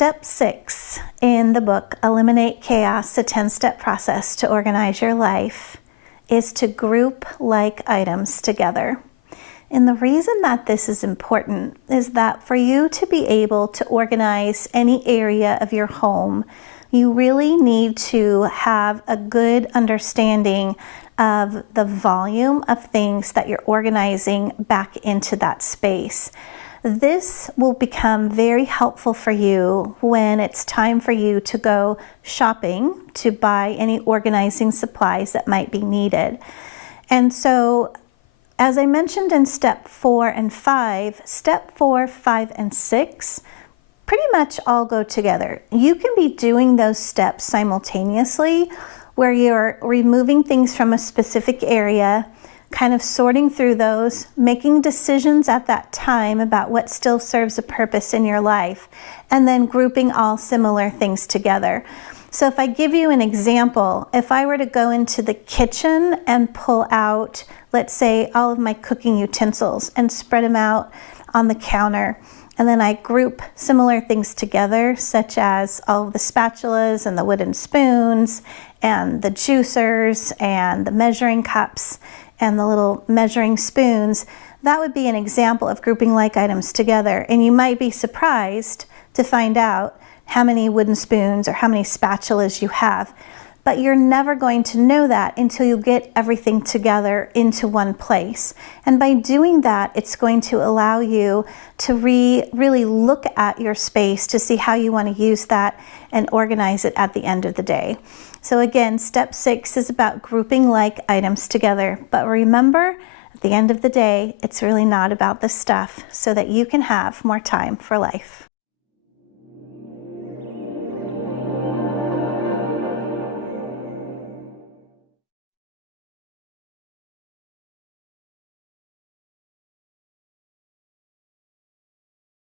Step 6 in the book, Eliminate Chaos, a 10-Step Process to Organize Your Life, is to group like items together. And the reason that this is important is that for you to be able to organize any area of your home, you really need to have a good understanding of the volume of things that you're organizing back into that space. This will become very helpful for you when it's time for you to go shopping to buy any organizing supplies that might be needed. And so, as I mentioned in step 4 and 5, step 4, 5, and 6 pretty much all go together. You can be doing those steps simultaneously, where you're removing things from a specific area, kind of sorting through those, making decisions at that time about what still serves a purpose in your life, and then grouping all similar things together. So if I give you an example, if I were to go into the kitchen and pull out, let's say, all of my cooking utensils and spread them out on the counter, and then I group similar things together, such as all of the spatulas and the wooden spoons and the juicers and the measuring cups and the little measuring spoons, that would be an example of grouping like items together. And you might be surprised to find out how many wooden spoons or how many spatulas you have. But you're never going to know that until you get everything together into one place. And by doing that, it's going to allow you to really look at your space to see how you want to use that and organize it at the end of the day. So again, step 6 is about grouping like items together. But remember, at the end of the day, it's really not about the stuff, so that you can have more time for life.